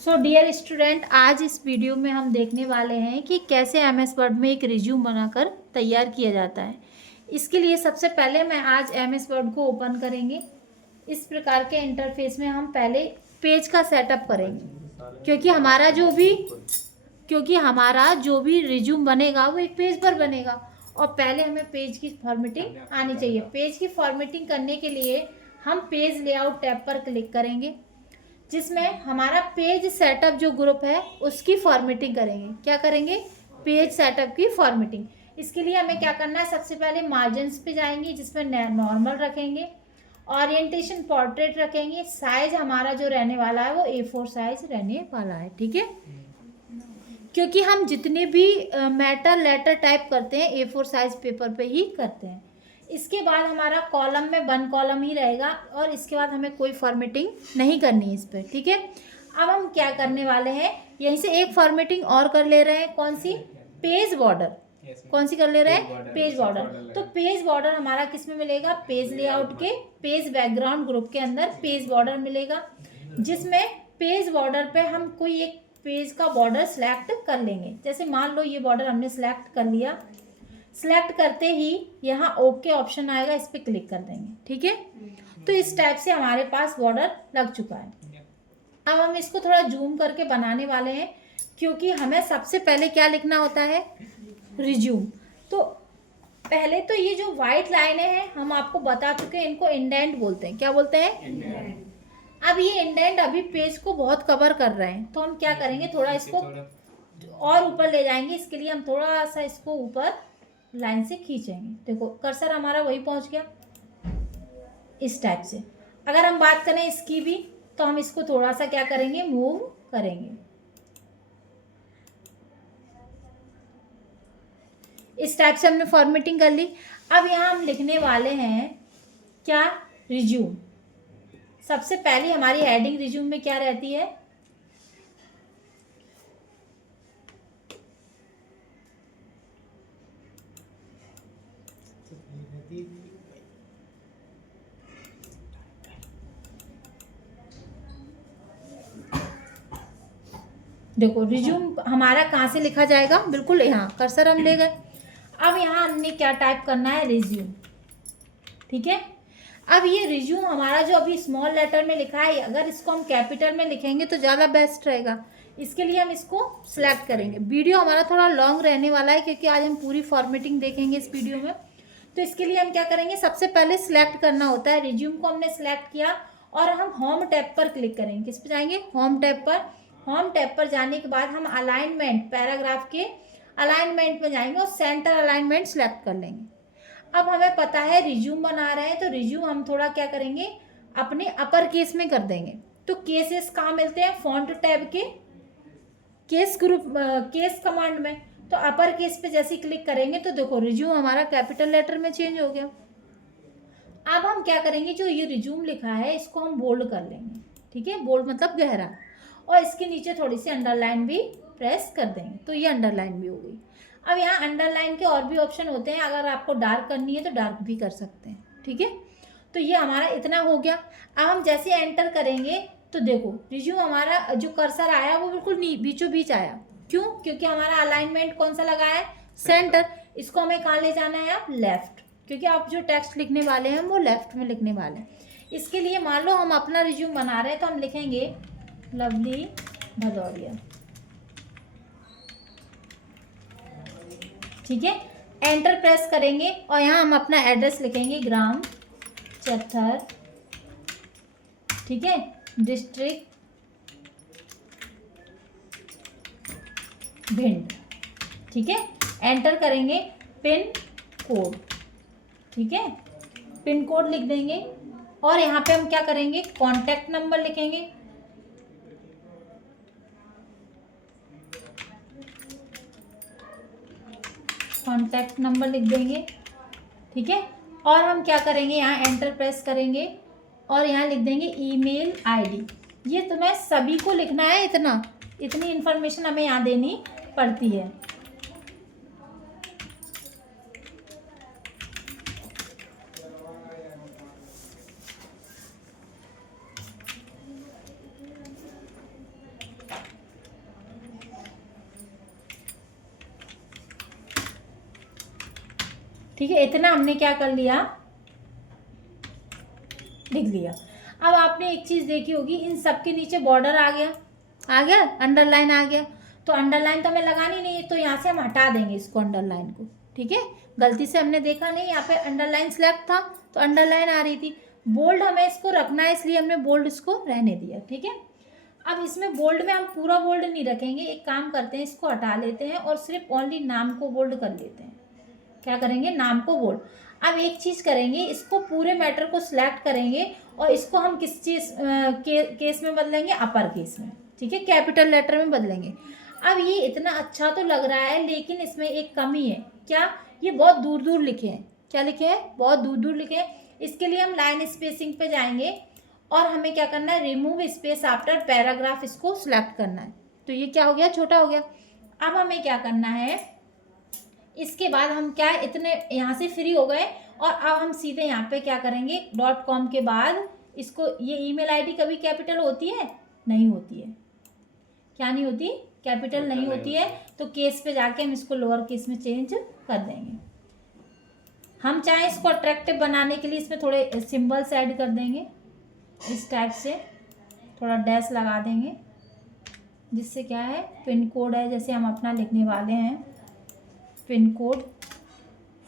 So dear student, आज इस video में हम देखने वाले हैं कि कैसे एमएस वर्ड में एक रिज्यूम बनाकर तैयार किया जाता है। इसके लिए सबसे पहले मैं आज एमएस वर्ड को ओपन करेंगे। इस प्रकार के इंटरफेस में हम पहले पेज का सेटअप करेंगे, क्योंकि हमारा जो भी रिज्यूम बनेगा वो एक पेज पर बनेगा और पहले हमें पेज की फॉर्मेटिंग आनी चाहिए। पेज की फॉर्मेटिंग करने के लिए हम पेज लेआउट टैब पर क्लिक करेंगे, जिसमें हमारा पेज सेटअप जो ग्रुप है उसकी फॉर्मेटिंग करेंगे। क्या करेंगे? पेज सेटअप की फॉर्मेटिंग। इसके लिए हमें क्या करना है, सबसे पहले मार्जिन्स पे जाएंगे, जिसमें नॉर्मल रखेंगे, ओरिएंटेशन पोर्ट्रेट रखेंगे, साइज हमारा जो रहने वाला है वो A4 साइज रहने वाला है। ठीक है, क्योंकि हम जितने भी मैटर लेटर टाइप करते हैं A4 साइज पेपर पे ही करते हैं। इसके बाद हमारा कॉलम में 1 कॉलम ही रहेगा और इसके बाद हमें कोई फॉर्मेटिंग नहीं करनी है इस पर। ठीक है, अब हम क्या करने वाले हैं, यहीं से एक फॉर्मेटिंग और कर ले रहे हैं। कौन सी? Page border. कौन सी कर ले रहे हैं? Page border. तो पेज बॉर्डर हमारा किस में मिलेगा? पेज लेआउट के पेज बैकग्राउंड ग्रुप के अंदर पेज बॉर्डर मिलेगा, जिसमें पेज बॉर्डर पे हम कोई एक पेज का बॉर्डर सिलेक्ट कर लेंगे। जैसे मान लो ये बॉर्डर हमने सिलेक्ट कर लिया। सिलेक्ट करते ही यहाँ ओके ऑप्शन आएगा, इस पर क्लिक कर देंगे। ठीक है, तो इस टाइप से हमारे पास बॉर्डर लग चुका है। अब हम इसको थोड़ा जूम करके बनाने वाले हैं, क्योंकि हमें सबसे पहले क्या लिखना होता है? रिज्यूम। तो पहले तो ये जो व्हाइट लाइनें हैं हम आपको बता चुके हैं, इनको इंडेंट बोलते हैं। क्या बोलते हैं? इंडेंट। अब ये इंडेंट अभी पेज को बहुत कवर कर रहे हैं, तो हम क्या करेंगे, थोड़ा इसको और ऊपर ले जाएंगे। इसके लिए हम थोड़ा सा इसको ऊपर लाइन से खींचेंगे। देखो कर्सर हमारा वही पहुंच गया, इस टाइप से। अगर हम बात करें इसकी भी, तो हम इसको थोड़ा सा क्या करेंगे, मूव करेंगे। इस टाइप से हमने फॉर्मेटिंग कर ली। अब यहाँ हम लिखने वाले हैं क्या? रिज्यूम। सबसे पहले हमारी हेडिंग रिज्यूम में क्या रहती है? देखो रिज्यूम हमारा कहाँ से लिखा जाएगा? बिल्कुल यहाँ कर्सर हम ले गए। अब यहाँ हमने क्या टाइप करना है? रिज्यूम। ठीक है, अब ये रिज्यूम हमारा जो अभी स्मॉल लेटर में लिखा है, अगर इसको हम कैपिटल में लिखेंगे तो ज़्यादा बेस्ट रहेगा। इसके लिए हम इसको सिलेक्ट करेंगे। वीडियो हमारा थोड़ा लॉन्ग रहने वाला है, क्योंकि आज हम पूरी फॉर्मेटिंग देखेंगे इस वीडियो में। तो इसके लिए हम क्या करेंगे, सबसे पहले सिलेक्ट करना होता है। रिज्यूम को हमने सिलेक्ट किया और हम होम टैब पर क्लिक करेंगे। किस पे जाएंगे? होम टैब पर। होम टैब पर जाने के बाद हम अलाइनमेंट, पैराग्राफ के अलाइनमेंट में जाएंगे और सेंटर अलाइनमेंट सेलेक्ट कर लेंगे। अब हमें पता है रिज्यूम बना रहे हैं, तो रिज्यूम हम थोड़ा क्या करेंगे, अपने अपर केस में कर देंगे। तो केसेस कहाँ मिलते हैं? फॉन्ट टैब के केस ग्रुप, केस कमांड में। तो अपर केस पे जैसे क्लिक करेंगे तो देखो रिज्यूम हमारा कैपिटल लेटर में चेंज हो गया। अब हम क्या करेंगे, जो ये रिज्यूम लिखा है इसको हम बोल्ड कर लेंगे। ठीक है, बोल्ड मतलब गहरा, और इसके नीचे थोड़ी सी अंडरलाइन भी प्रेस कर देंगे, तो ये अंडरलाइन भी हो गई। अब यहाँ अंडरलाइन के और भी ऑप्शन होते हैं, अगर आपको डार्क करनी है तो डार्क भी कर सकते हैं। ठीक है, तो ये हमारा इतना हो गया। अब हम जैसे एंटर करेंगे तो देखो रिज्यूम हमारा जो कर्सर आया वो बिल्कुल बीचों बीच आया। क्यों? क्योंकि हमारा अलाइनमेंट कौन सा लगा है? सेंटर। इसको हमें कहाँ ले जाना है? आप लेफ्ट, क्योंकि आप जो टेक्स्ट लिखने वाले हैं वो लेफ्ट में लिखने वाले हैं। इसके लिए मान लो हम अपना रिज्यूम बना रहे हैं, तो हम लिखेंगे लवली भदौरिया। ठीक है, एंटर प्रेस करेंगे और यहाँ हम अपना एड्रेस लिखेंगे, ग्राम चत्थर, ठीक है, डिस्ट्रिक्ट भिंड। ठीक है, एंटर करेंगे, पिन कोड। ठीक है, पिन कोड लिख देंगे और यहाँ पे हम क्या करेंगे, कॉन्टैक्ट नंबर लिखेंगे। कॉन्टैक्ट नंबर लिख देंगे। ठीक है, और हम क्या करेंगे, यहाँ एंटर प्रेस करेंगे और यहाँ लिख देंगे ईमेल आईडी। ये तुम्हें सभी को लिखना है, इतनी इन्फॉर्मेशन हमें यहाँ देनी पड़ती है। ठीक है, इतना हमने क्या कर लिया, लिख लिया। अब आपने एक चीज़ देखी होगी, इन सब के नीचे बॉर्डर आ गया, अंडरलाइन आ गया। तो अंडरलाइन तो हमें लगानी नहीं है, तो यहाँ से हम हटा देंगे इसको, अंडरलाइन को। ठीक है, गलती से हमने देखा नहीं, यहाँ पे अंडरलाइन सिलेक्ट था तो अंडरलाइन आ रही थी। बोल्ड हमें इसको रखना है, इसलिए हमने बोल्ड इसको रहने दिया। ठीक है, अब इसमें बोल्ड में हम पूरा बोल्ड नहीं रखेंगे, एक काम करते हैं, इसको हटा लेते हैं और सिर्फ ओनली नाम को बोल्ड कर लेते हैं। क्या करेंगे, नाम को बोल्ड। अब एक चीज़ करेंगे, इसको पूरे मैटर को सिलेक्ट करेंगे और इसको हम किस चीज़ केस में बदलेंगे, अपर केस में। ठीक है, कैपिटल लेटर में बदलेंगे। अब ये इतना अच्छा तो लग रहा है, लेकिन इसमें एक कमी है। क्या, ये बहुत दूर दूर लिखे हैं। क्या लिखे हैं, बहुत दूर दूर लिखे हैं। इसके लिए हम लाइन स्पेसिंग पे जाएंगे और हमें क्या करना है, रिमूव स्पेस आफ्टर पैराग्राफ, इसको सिलेक्ट करना है। तो ये क्या हो गया, छोटा हो गया। अब हमें क्या करना है, इसके बाद हम क्या है, इतने यहाँ से फ्री हो गए और अब हम सीधे यहाँ पे क्या करेंगे, .com के बाद इसको, ये ईमेल आईडी कभी कैपिटल होती है, नहीं होती है। क्या नहीं होती, कैपिटल नहीं होती है। तो केस पे जाके हम इसको लोअर केस में चेंज कर देंगे। हम चाहे इसको अट्रैक्टिव बनाने के लिए इसमें थोड़े सिंबल्स ऐड कर देंगे, इस टाइप से थोड़ा डैश लगा देंगे, जिससे क्या है, पिन कोड है जैसे हम अपना लिखने वाले हैं, पिन कोड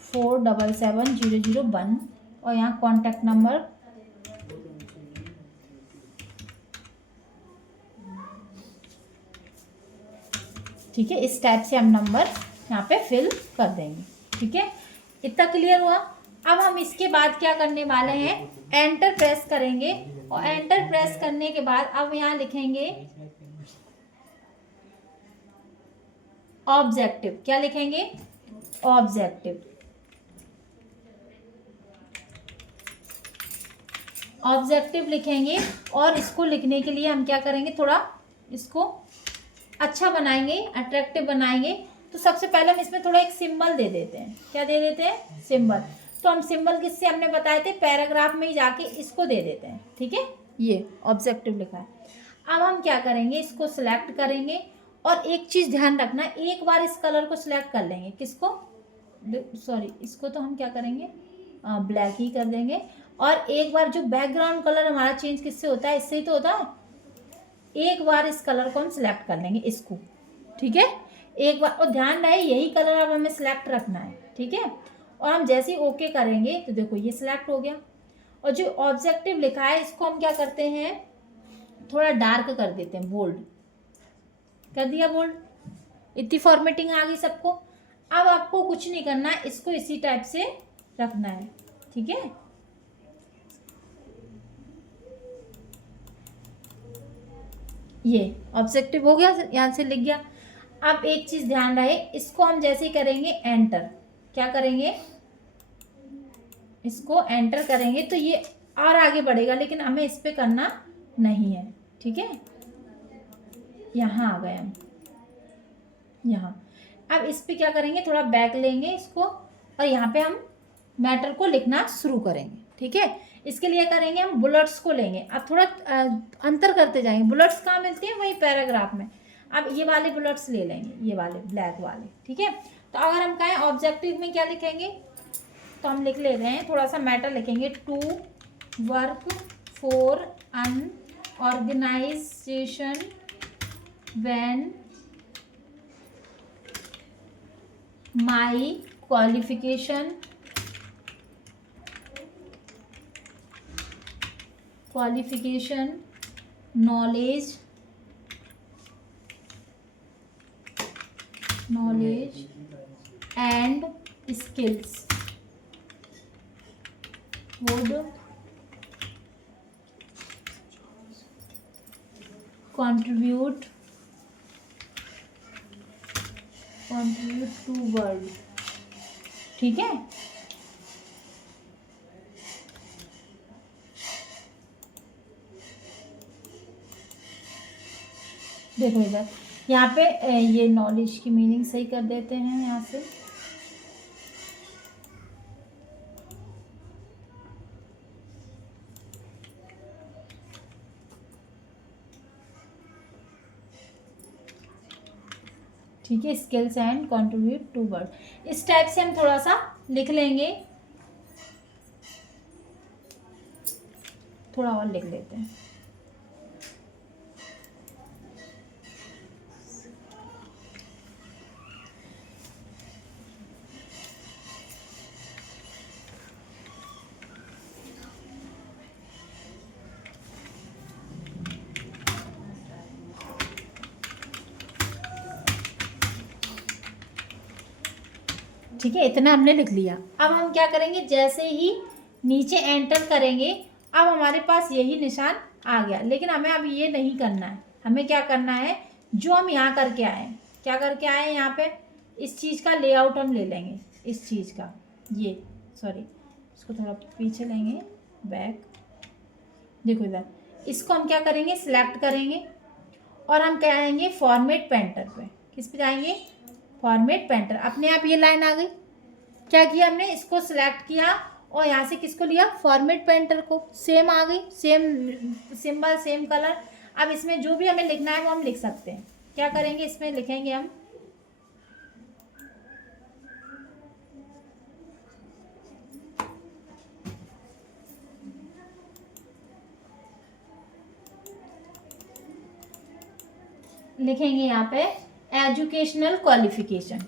477001 और यहाँ कॉन्टैक्ट नंबर, ठीक है, इस टाइप से हम नंबर यहाँ पे फिल कर देंगे। ठीक है, इतना क्लियर हुआ। अब हम इसके बाद क्या करने वाले हैं, एंटर प्रेस करेंगे और एंटर प्रेस करने के बाद अब यहाँ लिखेंगे ऑब्जेक्टिव। क्या लिखेंगे, ऑब्जेक्टिव। ऑब्जेक्टिव लिखेंगे और इसको लिखने के लिए हम क्या करेंगे, थोड़ा इसको अच्छा बनाएंगे, अट्रैक्टिव बनाएंगे। तो सबसे पहले हम इसमें थोड़ा एक सिंबल दे देते हैं। क्या दे देते हैं, सिंबल। तो हम सिंबल किससे हमने बताए थे, पैराग्राफ में ही जाके इसको दे देते हैं। ठीक है, ये ऑब्जेक्टिव लिखा है। अब हम क्या करेंगे, इसको सिलेक्ट करेंगे और एक चीज़ ध्यान रखना, एक बार इस कलर को सिलेक्ट कर लेंगे, किसको, सॉरी, इसको तो हम क्या करेंगे, ब्लैक ही कर देंगे। और एक बार जो बैकग्राउंड कलर हमारा चेंज किससे होता है, इससे ही तो होता है। एक बार इस कलर को हम सिलेक्ट कर लेंगे, इसको। ठीक है, एक बार, और ध्यान रहे यही कलर अब हमें सिलेक्ट रखना है। ठीक है, और हम जैसे ही ओके करेंगे तो देखो ये सिलेक्ट हो गया। और जो ऑब्जेक्टिव लिखा है इसको हम क्या करते हैं, थोड़ा डार्क कर देते हैं, बोल्ड कर दिया, बोल्ड। इतनी फॉर्मेटिंग आ गई सबको। अब आपको कुछ नहीं करना है, इसको इसी टाइप से रखना है। ठीक है, ये ऑब्जेक्टिव हो गया, यहाँ से लिख गया। अब एक चीज़ ध्यान रहे, इसको हम जैसे ही करेंगे एंटर, क्या करेंगे, इसको एंटर करेंगे तो ये और आगे बढ़ेगा, लेकिन हमें इस पर करना नहीं है। ठीक है, यहाँ आ गए हम, यहाँ। अब इस पर क्या करेंगे, थोड़ा बैक लेंगे इसको और यहाँ पे हम मैटर को लिखना शुरू करेंगे। ठीक है, इसके लिए करेंगे हम बुलेट्स को लेंगे। अब थोड़ा अंतर करते जाएंगे, बुलेट्स कहाँ मिलते हैं, वही पैराग्राफ में। अब ये वाले बुलेट्स ले लेंगे, ये वाले ब्लैक वाले। ठीक है, तो अगर हम कहें ऑब्जेक्टिव में क्या लिखेंगे, तो हम लिख ले रहे हैं, थोड़ा सा मैटर लिखेंगे, to work for an organisation when my qualification knowledge and skills would contribute to world। ठीक है, देखो इधर, यहाँ पे ये नॉलेज की मीनिंग सही कर देते हैं यहाँ से। ठीक है, skills and contribute to word, इस टाइप से हम थोड़ा सा लिख लेंगे, थोड़ा और लिख लेते हैं। ठीक है, इतना हमने लिख लिया। अब हम क्या करेंगे, जैसे ही नीचे एंटर करेंगे अब हमारे पास यही निशान आ गया, लेकिन हमें अब ये नहीं करना है। हमें क्या करना है, जो हम यहाँ करके आए, क्या करके आए यहाँ पे, इस चीज़ का लेआउट हम ले लेंगे, इस चीज़ का, ये सॉरी इसको थोड़ा पीछे लेंगे, बैक, देखो इधर, इसको हम क्या करेंगे, सिलेक्ट करेंगे और हम क्या आएंगे फॉर्मेट पेंटर पे। किस पे जाएंगे, फॉर्मेट पेंटर। अपने आप ये लाइन आ गई। क्या किया हमने, इसको सिलेक्ट किया और यहाँ से किसको लिया, फॉर्मेट पेंटर को। सेम आ गई, सेम सिंबल, सेम कलर। अब इसमें जो भी हमें लिखना है वो हम लिख सकते हैं। क्या करेंगे, इसमें लिखेंगे हम लिखेंगे यहाँ पे एजुकेशनल क्वालिफिकेशन।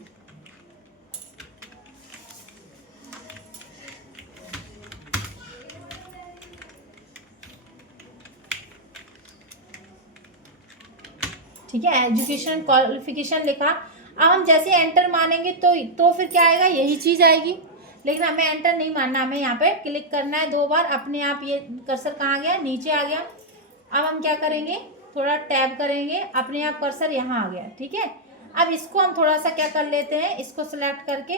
ठीक है, एजुकेशन क्वालिफिकेशन लिखा। अब हम जैसे एंटर मारेंगे तो फिर क्या आएगा, यही चीज़ आएगी। लेकिन हमें एंटर नहीं मारना, हमें यहाँ पे क्लिक करना है 2 बार। अपने आप ये कर्सर कहाँ गया, नीचे आ गया। अब हम क्या करेंगे, थोड़ा टैब करेंगे, अपने आप कर्सर यहाँ आ गया। ठीक है, अब इसको हम थोड़ा सा क्या कर लेते हैं, इसको सिलेक्ट करके,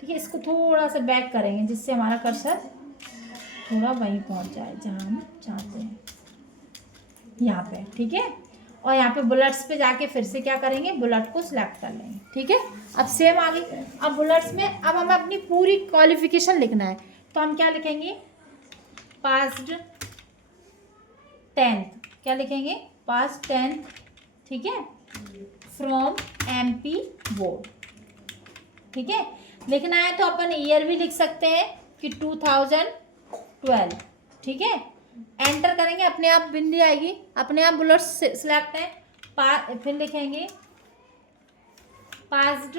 ठीक है, इसको थोड़ा सा बैक करेंगे जिससे हमारा कर्सर थोड़ा वहीं पहुंच जाए जहां हम चाहते हैं, यहाँ पे। ठीक है, और यहाँ पे बुलेट्स पे जाके फिर से क्या करेंगे, बुलेट को सिलेक्ट कर लेंगे। ठीक है, अब सेम आ गई। अब बुलेट्स में अब हमें अपनी पूरी क्वालिफिकेशन लिखना है, तो हम क्या लिखेंगे, पास्ड 10th। क्या लिखेंगे, पास 10th। ठीक है, फ्रॉम MP बोर्ड। ठीक है, लिखना है तो अपन ईयर भी लिख सकते हैं कि 2012। ठीक है, एंटर करेंगे, अपने आप बिंदी आएगी, अपने आप बुलेट सिलेक्ट है। फिर लिखेंगे passed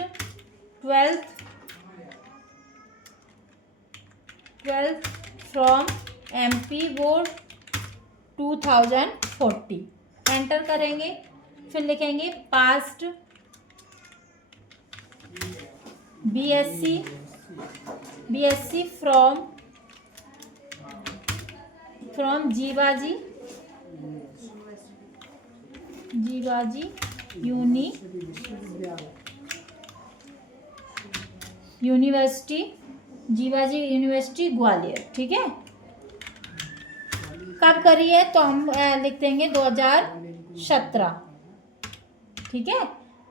12th from MP board 2040। Enter करेंगे, फिर लिखेंगे passed BSc from Jiwaji university Gwalior. ठीक है, कब करी है, तो हम लिख देंगे 2017। ठीक है,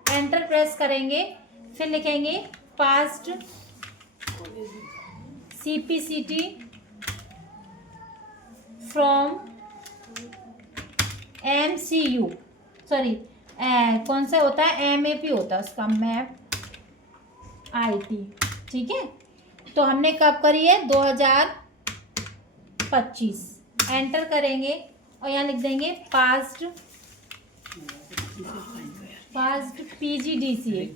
एंटर प्रेस करेंगे, फिर लिखेंगे past CPCT from MCU, sorry कौन सा होता है, MAP होता है उसका, मैप IT। ठीक है, तो हमने कब करी है, 2025। एंटर करेंगे और यहाँ लिख देंगे पास्ट PGDCA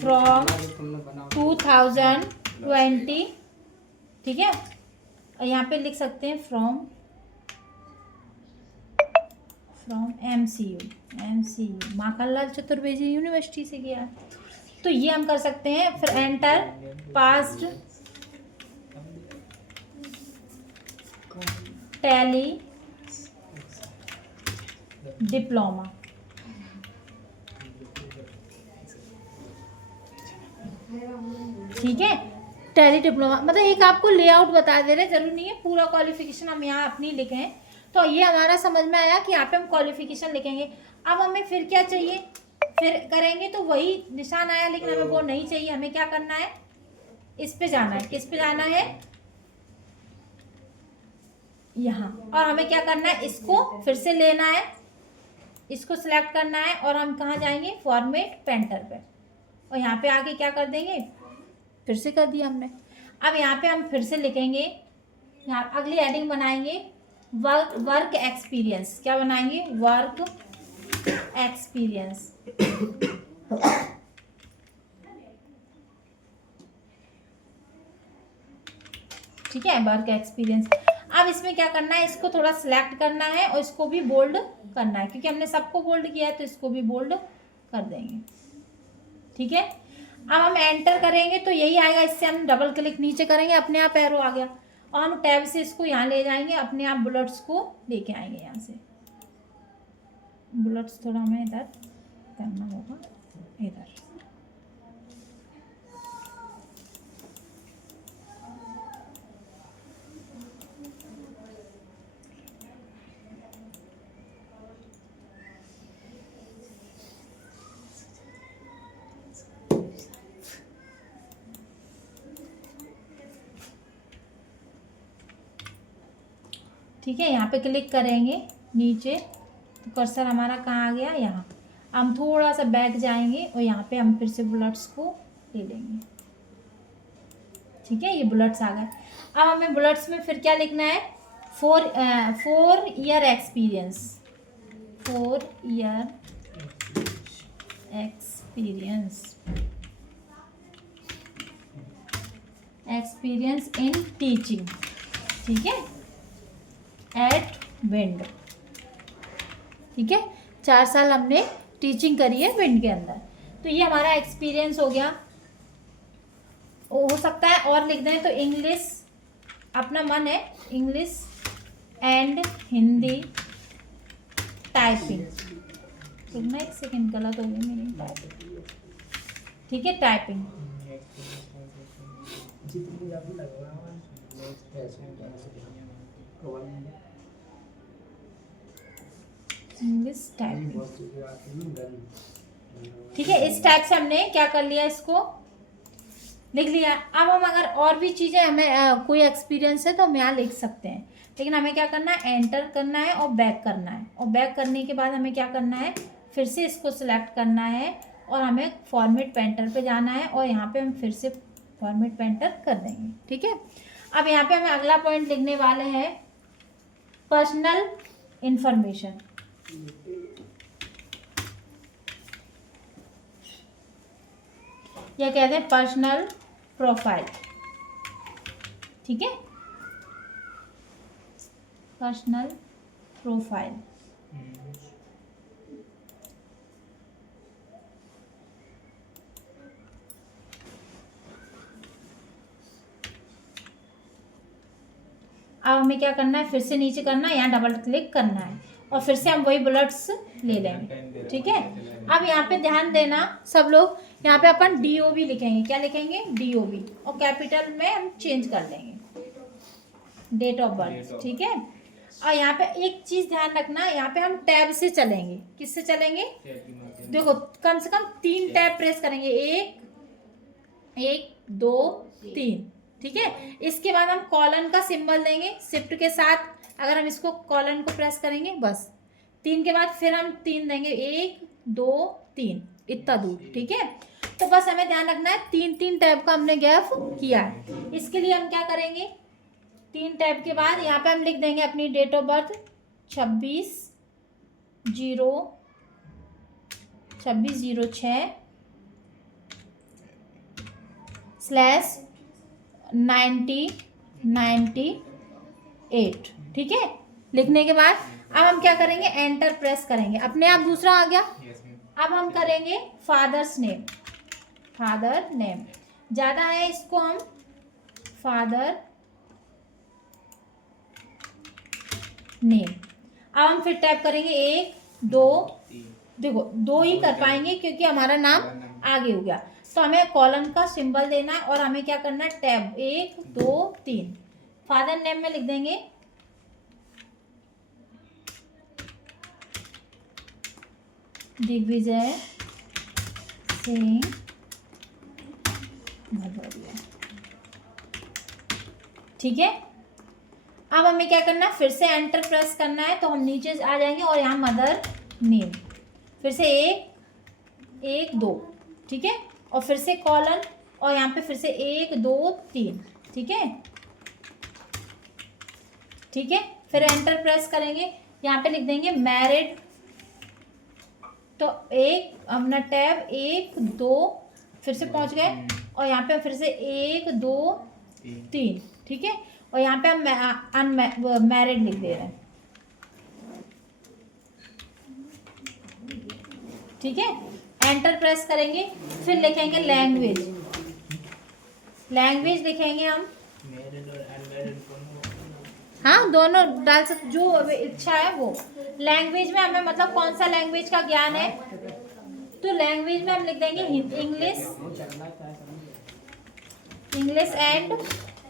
फ्रॉम 2020। ठीक है, और यहाँ पे लिख सकते हैं from MCU Makhanlal Chaturvedi university से किया है, तो ये हम कर सकते हैं। फिर एंटर, पास्ट टैली डिप्लोमा। ठीक है, टैली डिप्लोमा मतलब एक आपको लेआउट बता दे रहे, जरूरी नहीं है पूरा क्वालिफिकेशन हम यहाँ अपनी लिखें। तो ये हमारा समझ में आया कि यहाँ पे हम क्वालिफिकेशन लिखेंगे। अब हमें फिर क्या चाहिए, फिर करेंगे तो वही निशान आया, लेकिन हमें वो नहीं चाहिए। हमें क्या करना है, इस पे जाना है। किस पे जाना है, यहाँ। और हमें क्या करना है, इसको फिर से लेना है इसको सिलेक्ट करना है और हम कहाँ जाएंगे, फॉर्मेट पेंटर पे, और यहाँ पे आके क्या कर देंगे, फिर से कर दिया हमने। अब यहाँ पे हम फिर से लिखेंगे, यहाँ अगली हेडिंग बनाएंगे वर्क एक्सपीरियंस। क्या बनाएंगे, वर्क एक्सपीरियंस। ठीक है, वर्क एक्सपीरियंस। अब इसमें क्या करना है, इसको थोड़ा सिलेक्ट करना है और इसको भी बोल्ड करना है, क्योंकि हमने सबको बोल्ड किया है तो इसको भी बोल्ड कर देंगे। ठीक है, अब हम एंटर करेंगे तो यही आएगा, इससे हम डबल क्लिक नीचे करेंगे, अपने आप एरो आ गया, और हम टैब से इसको यहाँ ले जाएंगे, अपने आप बुलेट्स को लेके आएंगे। यहाँ से बुलेट्स थोड़ा हमें इधर करना होगा, इधर। ठीक है, यहाँ पे क्लिक करेंगे नीचे तो कर्सर हमारा कहाँ आ गया, यहाँ। हम थोड़ा सा बैक जाएंगे और यहाँ पे हम फिर से बुलेट्स को ले लेंगे। ठीक है, ये बुलेट्स आ गए। अब हमें बुलेट्स में फिर क्या लिखना है, 4 year experience, 4 year experience in teaching. ठीक है, एट विंड। ठीक है, 4 साल हमने टीचिंग करी है विंड के अंदर, तो ये हमारा एक्सपीरियंस हो गया। हो सकता है और लिख दें तो इंग्लिश, अपना मन है, इंग्लिश एंड हिंदी टाइपिंग। सुनना, एक सेकेंड, गलत हो गई मेरी टाइपिंग। ठीक है, टाइपिंग। English typing. ठीक है, इस टाइप से हमने क्या कर लिया, इसको लिख लिया। अब हम अगर और भी चीज़ें हमें कोई एक्सपीरियंस है तो हम यहाँ लिख सकते हैं, लेकिन हमें क्या करना है, एंटर करना है और बैक करना है, और बैक करने के बाद हमें क्या करना है, फिर से इसको सिलेक्ट करना है और हमें फॉर्मेट पेंटर पे जाना है, और यहाँ पे हम फिर से फॉर्मेट पेंटर कर देंगे। ठीक है, अब यहाँ पे हमें अगला पॉइंट लिखने वाले हैं, पर्सनल इंफॉर्मेशन। या कहते हैं पर्सनल प्रोफाइल। ठीक है, पर्सनल प्रोफाइल। अब हमें क्या करना है, फिर से नीचे करना है, यहाँ डबल क्लिक करना है और फिर से हम वही बुलेट्स ले लेंगे। ठीक है, अब यहाँ पे ध्यान देना सब लोग, यहाँ पे अपन DOB लिखेंगे। क्या लिखेंगे, DOB, और कैपिटल में हम चेंज कर लेंगे, डेट ऑफ बर्थ। ठीक है, और यहाँ पे एक चीज़ ध्यान रखना, यहाँ पे हम टैब से चलेंगे। किससे चलेंगे, देखो कम से कम 3 टैब प्रेस करेंगे, 1 2 3। ठीक है, इसके बाद हम कॉलन का सिंबल देंगे शिफ्ट के साथ। अगर हम इसको कॉलन को प्रेस करेंगे, बस 3 के बाद फिर हम 3 देंगे, 1 2 3, इतना दूर। ठीक है, तो बस हमें ध्यान रखना है 3 टैब का हमने गैप किया है। इसके लिए हम क्या करेंगे, 3 टैब के बाद यहाँ पे हम लिख देंगे अपनी डेट ऑफ बर्थ 26/06/1998। ठीक है, लिखने के बाद अब हम क्या करेंगे, एंटर प्रेस करेंगे, अपने आप दूसरा आ गया। अब हम करेंगे फादर नेम, ज़्यादा है, इसको हम फादर नेम। अब हम फिर टाइप करेंगे 1 2, देखो 2 ही कर पाएंगे क्योंकि हमारा नाम आगे हो गया, तो हमें कॉलन का सिंबल देना है और हमें क्या करना है, टैब 1 2 3। फादर नेम में लिख देंगे दिग्विजय सिंह भदौरिया। ठीक है, अब हमें क्या करना है, फिर से एंटर प्रेस करना है, तो हम नीचे आ जाएंगे और यहाँ मदर नेम, फिर से 1 1 2, ठीक है, और फिर से कॉलन, और यहाँ पे फिर से 1 2 3, ठीक है, ठीक है। फिर एंटर प्रेस करेंगे, यहाँ पे लिख देंगे मैरिड, तो एक अपना टैब 1 2, फिर से पहुँच गए, और यहाँ पे फिर से 1 2 3, ठीक है, और यहाँ पे हम अनमैरिड लिख दे रहे हैं, ठीक है। एंटर प्रेस करेंगे, फिर लिखेंगे लैंग्वेज, लैंग्वेज लिखेंगे हम, हाँ दोनों डाल सकते, जो इच्छा है वो। लैंग्वेज में हमें मतलब कौन सा लैंग्वेज का ज्ञान है, तो लैंग्वेज में हम लिख देंगे इंग्लिश, इंग्लिश एंड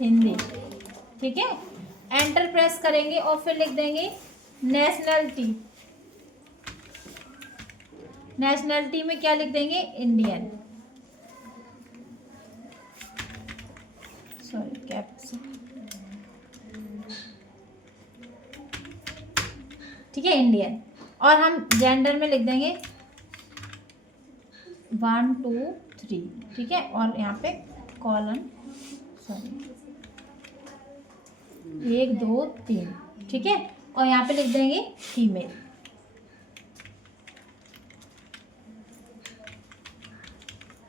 हिंदी, ठीक है। एंटर प्रेस करेंगे और फिर लिख देंगे नेशनलिटी, नेशनलिटी में क्या लिख देंगे, इंडियन, सॉरी कैप्स, ठीक है, इंडियन। और हम जेंडर में लिख देंगे 1 2 3, ठीक है, और यहाँ पे कॉलन, सॉरी 1 2 3, ठीक है, और यहाँ पे लिख देंगे फीमेल,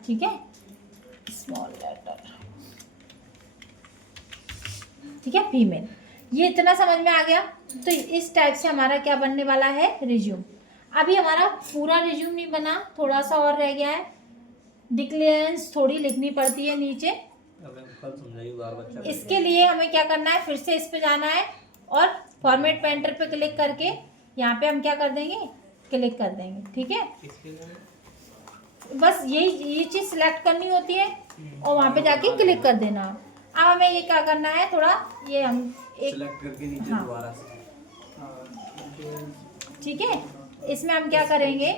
ठीक है, स्मॉल लेटर, ठीक है, फीमेल। ये इतना समझ में आ गया। तो इस टाइप से हमारा क्या बनने वाला है, रिज्यूम। अभी हमारा पूरा रिज्यूम नहीं बना, थोड़ा सा और रह गया है, डिक्लेरेंस थोड़ी लिखनी पड़ती है नीचे, इसके लिए हमें क्या करना है, फिर से इस पे जाना है और फॉर्मेट पेंटर पे क्लिक करके यहाँ पे हम क्या कर देंगे, क्लिक कर देंगे, ठीक है। बस ये चीज़ सिलेक्ट करनी होती है और वहाँ पे जाके क्लिक कर देना। अब हमें ये क्या करना है, थोड़ा ये हम एक सिलेक्ट करके नीचे दोबारा से, ठीक है। इसमें हम क्या करेंगे,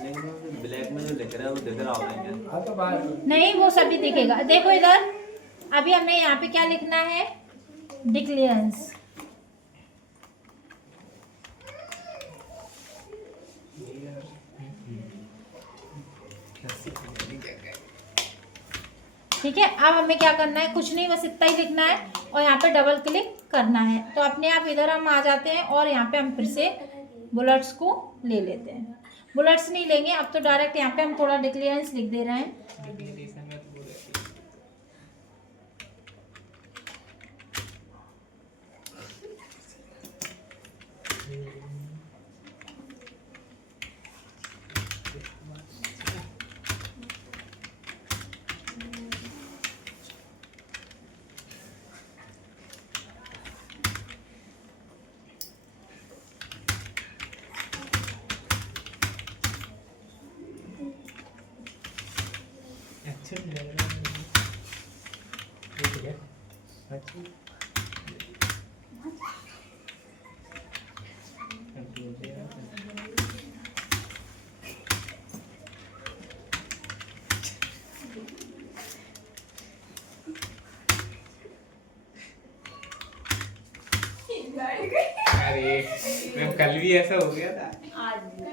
ब्लैक में जो लिख रहा है वो दिख रहा होगा, नहीं वो सभी दिखेगा। देखो इधर अभी हमने यहाँ पे क्या लिखना है, डिक्लेरेंस, ठीक है। अब हमें क्या करना है, कुछ नहीं, बस इतना ही लिखना है और यहाँ पे डबल क्लिक करना है, तो अपने आप इधर हम आ जाते हैं और यहाँ पे हम फिर से बुलेट्स को ले लेते हैं। बुलेट्स नहीं लेंगे अब, तो डायरेक्ट यहाँ पे हम थोड़ा डिक्लेरेंस लिख दे रहे हैं, अरे कल भी ऐसा हो गया था।